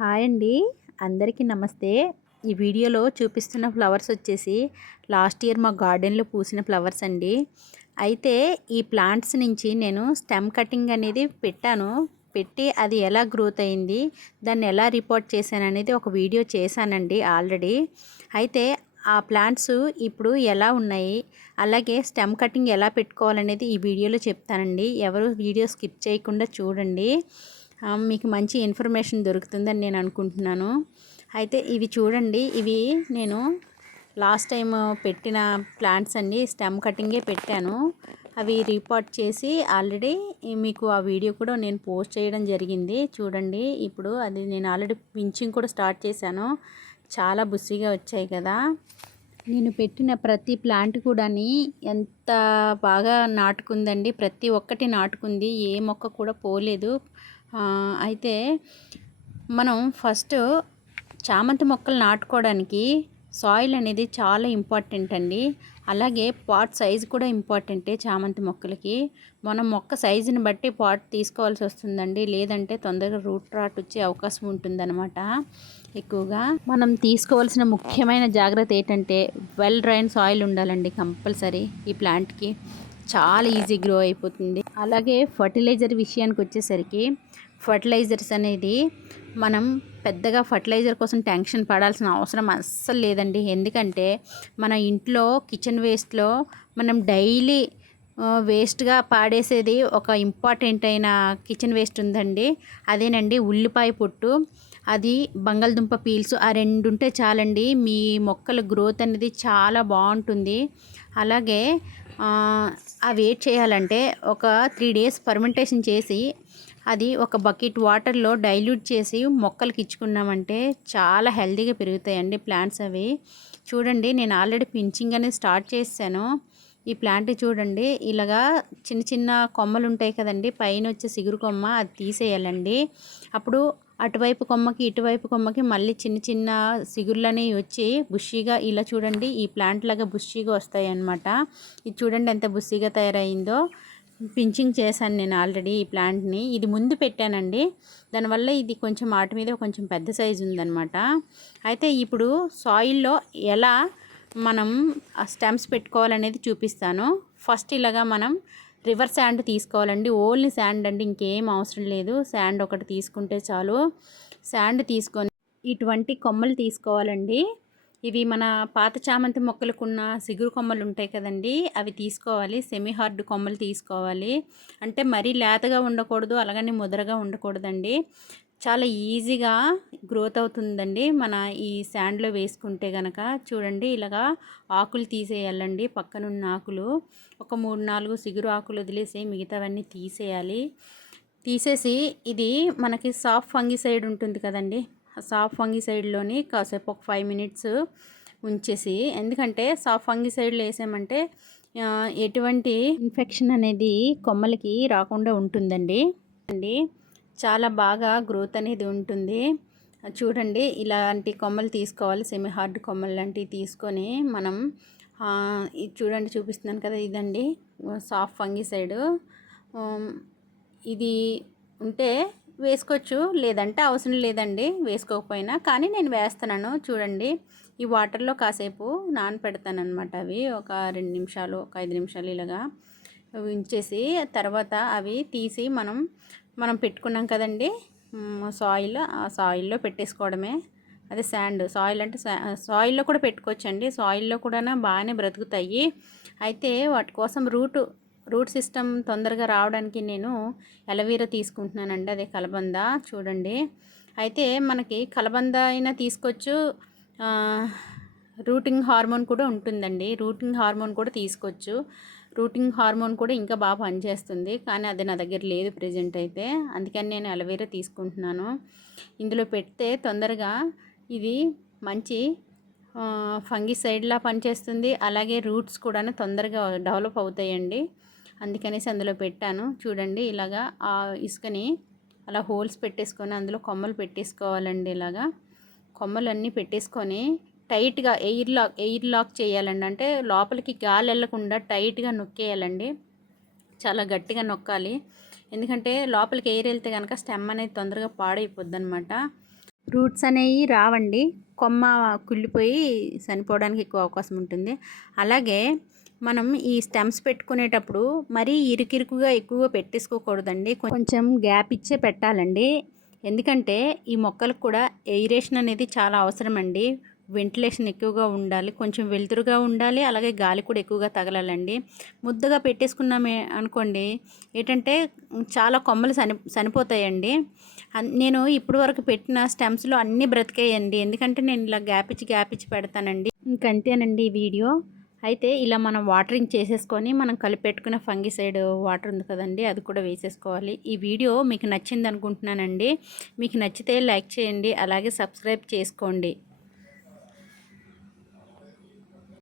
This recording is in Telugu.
హాయ్ అండి. అందరికీ నమస్తే. ఈ వీడియోలో చూపిస్తున్న ఫ్లవర్స్ వచ్చేసి లాస్ట్ ఇయర్ మా గార్డెన్లో పూసిన ఫ్లవర్స్ అండి. అయితే ఈ ప్లాంట్స్ నుంచి నేను స్టెమ్ కటింగ్ అనేది పెట్టాను. పెట్టి అది ఎలా గ్రోత్ అయింది దాన్ని ఎలా రిపోర్ట్ చేశాను అనేది ఒక వీడియో చేశానండి ఆల్రెడీ. అయితే ఆ ప్లాంట్స్ ఇప్పుడు ఎలా ఉన్నాయి అలాగే స్టెమ్ కటింగ్ ఎలా పెట్టుకోవాలనేది ఈ వీడియోలో చెప్తానండి. ఎవరు వీడియో స్కిప్ చేయకుండా చూడండి. మీకు మంచి ఇన్ఫర్మేషన్ దొరుకుతుందని నేను అనుకుంటున్నాను. అయితే ఇవి చూడండి ఇవి నేను లాస్ట్ టైం పెట్టిన ప్లాంట్స్ అండి స్టెమ్ కటింగే పెట్టాను. అవి రిపోర్ట్ చేసి ఆల్రెడీ మీకు ఆ వీడియో కూడా నేను పోస్ట్ చేయడం జరిగింది. చూడండి ఇప్పుడు అది నేను ఆల్రెడీ పించింగ్ కూడా స్టార్ట్ చేశాను. చాలా బుస్సిగా వచ్చాయి కదా. నేను పెట్టిన ప్రతి ప్లాంట్ కూడాని ఎంత బాగా నాటుకుందండి ప్రతి ఒక్కటి నాటుకుంది ఏ మొక్క కూడా పోలేదు. అయితే మనం ఫస్ట్ చామంతి మొక్కలు నాటుకోవడానికి సాయిల్ అనేది చాలా ఇంపార్టెంట్ అండి. అలాగే పాట్ సైజు కూడా ఇంపార్టెంటే చామంతి మొక్కలకి. మనం మొక్క సైజుని బట్టి పాట్ తీసుకోవాల్సి వస్తుందండి. లేదంటే తొందరగా రూట్ రాట్ వచ్చే అవకాశం ఉంటుందన్నమాట ఎక్కువగా. మనం తీసుకోవాల్సిన ముఖ్యమైన జాగ్రత్త ఏంటంటే వెల్ డ్రైన్ సాయిల్ ఉండాలండి కంపల్సరీ ఈ ప్లాంట్కి చాలా ఈజీ గ్రో అయిపోతుంది. అలాగే ఫర్టిలైజర్ విషయానికి వచ్చేసరికి ఫర్టిలైజర్స్ అనేది మనం పెద్దగా ఫర్టిలైజర్ కోసం టెన్షన్ పడాల్సిన అవసరం అస్సలు లేదండి. ఎందుకంటే మన ఇంట్లో కిచెన్ వేస్ట్లో మనం డైలీ వేస్ట్గా పాడేసేది ఒక ఇంపార్టెంట్ అయిన కిచెన్ వేస్ట్ ఉందండి. అదేనండి ఉల్లిపాయ పొట్టు. అది బంగాళదుంప పీల్స్ ఆ రెండు ఉంటే చాలండి. మీ మొక్కల గ్రోత్ అనేది చాలా బాగుంటుంది. అలాగే అవి ఏం చేయాలంటే ఒక త్రీ డేస్ ఫర్మెంటేషన్ చేసి అది ఒక బకెట్ వాటర్లో డైల్యూట్ చేసి మొక్కలకి ఇచ్చుకున్నామంటే చాలా హెల్తీగా పెరుగుతాయండి ప్లాంట్స్ అవి. చూడండి నేను ఆల్రెడీ పించింగ్ అనేది స్టార్ట్ చేశాను. ఈ ప్లాంట్ చూడండి ఇలాగా చిన్న చిన్న కొమ్మలు ఉంటాయి కదండి పైన వచ్చే సిగురు కొమ్మ అది తీసేయాలండి. అప్పుడు అటువైపు కొమ్మకి ఇటువైపు కొమ్మకి మళ్ళీ చిన్న చిన్న సిగుర్లనేవి వచ్చి బుష్షీగా ఇలా చూడండి ఈ ప్లాంట్ లాగా బుష్షీగా వస్తాయి అన్నమాట ఇది చూడండి ఎంత బుష్షీగా తయారైందో. పించింగ్ చేశాను నేను ఆల్రెడీ ఈ ప్లాంట్ని. ఇది ముందు పెట్టానండి. దానివల్ల ఇది కొంచెం ఆట మీద కొంచెం పెద్ద సైజు ఉందన్నమాట. అయితే ఇప్పుడు సాయిల్లో ఎలా మనం స్టెమ్స్ పెట్టుకోవాలనేది చూపిస్తాను. ఫస్ట్ ఇలాగా మనం రివర్ శాండ్ తీసుకోవాలండి. ఓన్లీ శాండ్ అండి ఇంకేం అవసరం లేదు. శాండ్ ఒకటి తీసుకుంటే చాలు. శాండ్ తీసుకొని ఇటువంటి కొమ్మలు తీసుకోవాలండి. ఇవి మన పాత చామంతి మొక్కలకున్న సిగురు కొమ్మలు ఉంటాయి కదండి అవి తీసుకోవాలి. సెమీ హార్డ్ కొమ్మలు తీసుకోవాలి. అంటే మరీ లేతగా ఉండకూడదు అలాగని ముదరగా ఉండకూడదండి. చాలా ఈజీగా గ్రోత్ అవుతుందండి. మన ఈ శాండ్లో వేసుకుంటే కనుక చూడండి ఇలాగా ఆకులు తీసేయాలండి. పక్కనున్న ఆకులు ఒక మూడు నాలుగు సిగురు ఆకులు వదిలేసి మిగతావన్నీ తీసేయాలి. తీసేసి ఇది మనకి సాఫ్ట్ ఫంగిసైడ్ ఉంటుంది కదండి. సాఫ్ ఫంగిసైడ్లోని కాసేపు ఒక ఫైవ్ మినిట్స్ ఉంచేసి ఎందుకంటే సాఫ్ ఫంగిసైడ్లో వేసామంటే ఎటువంటి ఇన్ఫెక్షన్ అనేది కొమ్మలకి రాకుండా ఉంటుందండి. అండి చాలా బాగా గ్రోత్ అనేది ఉంటుంది. చూడండి ఇలాంటి కొమ్మలు తీసుకోవాలి. సెమీ హార్డ్ కొమ్మలు లాంటివి తీసుకొని మనం ఇది చూడండి చూపిస్తున్నాను కదా ఇదండి. Soft fungicide. ఇది ఉంటే వేసుకోవచ్చు. లేదంటే అవసరం లేదండి. వేసుకోకపోయినా కానీ నేను వేస్తున్నాను. చూడండి ఈ వాటర్లో కాసేపు నానపెడతాను అనమాట అవి. ఒక రెండు నిమిషాలు ఒక ఐదు నిమిషాలు ఇలాగా ఉంచేసి తర్వాత అవి తీసి మనం మనం పెట్టుకున్నాం కదండి. సాయిల్ ఆ సాయిల్లో పెట్టేసుకోవడమే. అదే శాండ్ సాయిల్ అంటే సాయిల్లో కూడా పెట్టుకోవచ్చండి. సాయిల్లో కూడా బాగానే బ్రతుకుతాయి. అయితే వాటి కోసం రూట్ రూట్ సిస్టమ్ తొందరగా రావడానికి నేను ఎలవీరా తీసుకుంటున్నానండి. అదే కలబంద చూడండి. అయితే మనకి కలబంద అయినా తీసుకోవచ్చు. రూటింగ్ హార్మోన్ కూడా ఉంటుందండి. రూటింగ్ హార్మోన్ కూడా తీసుకోవచ్చు. రూటింగ్ హార్మోన్ కూడా ఇంకా బాగా పనిచేస్తుంది. కానీ అది నా దగ్గర లేదు ప్రజెంట్ అయితే. అందుకని నేను అలవేరా తీసుకుంటున్నాను. ఇందులో పెడితే తొందరగా ఇది మంచి ఫంగిసైడ్లా పనిచేస్తుంది. అలాగే రూట్స్ కూడా తొందరగా డెవలప్ అవుతాయండి. అందుకనేసి అందులో పెట్టాను. చూడండి ఇలాగా ఆ ఇసుకని అలా హోల్స్ పెట్టేసుకొని అందులో కొమ్మలు పెట్టేసుకోవాలండి ఇలాగా. కొమ్మలన్నీ పెట్టేసుకొని టైట్గా ఎయిర్ లాక్ ఎయిర్ లాక్ చేయాలండి. అంటే లోపలికి గాలి వెళ్ళకుండా టైట్గా నొక్కేయాలండి. చాలా గట్టిగా నొక్కాలి. ఎందుకంటే లోపలికి ఎయిర్ వెళ్తే కనుక స్టెమ్ అనేది తొందరగా పాడైపోద్ది అనమాట రూట్స్ అనేవి రావండి. కొమ్మ కుళ్ళిపోయి చనిపోవడానికి ఎక్కువ అవకాశం ఉంటుంది. అలాగే మనం ఈ స్టెమ్స్ పెట్టుకునేటప్పుడు మరీ ఇరుకిరుకుగా ఎక్కువగా పెట్టేసుకోకూడదండి. కొంచెం గ్యాప్ ఇచ్చే పెట్టాలండి. ఎందుకంటే ఈ మొక్కలకు కూడా ఎయిరేషన్ అనేది చాలా అవసరం అండి వెంటిలేషన్ ఎక్కువగా ఉండాలి కొంచెం వెలుతురుగా ఉండాలి అలాగే గాలి కూడా ఎక్కువగా తగలాలండి. ముద్దగా పెట్టేసుకున్నామే అనుకోండి ఏంటంటే చాలా కొమ్మలు చని చనిపోతాయండి నేను ఇప్పుడు వరకు పెట్టిన స్టెమ్స్లో అన్నీ బ్రతికాయండి. ఎందుకంటే నేను ఇలా గ్యాప్ ఇచ్చి గ్యాప్ ఇచ్చి పెడతానండి. ఇంకంతేనండి ఈ వీడియో. అయితే ఇలా మనం వాటరింగ్ చేసేసుకొని మనం కలిపెట్టుకున్న ఫంగిసైడ్ వాటర్ ఉంది కదండి అది కూడా వేసేసుకోవాలి. ఈ వీడియో మీకు నచ్చింది అనుకుంటున్నానండి. మీకు నచ్చితే లైక్ చేయండి అలాగే సబ్స్క్రైబ్ చేసుకోండి.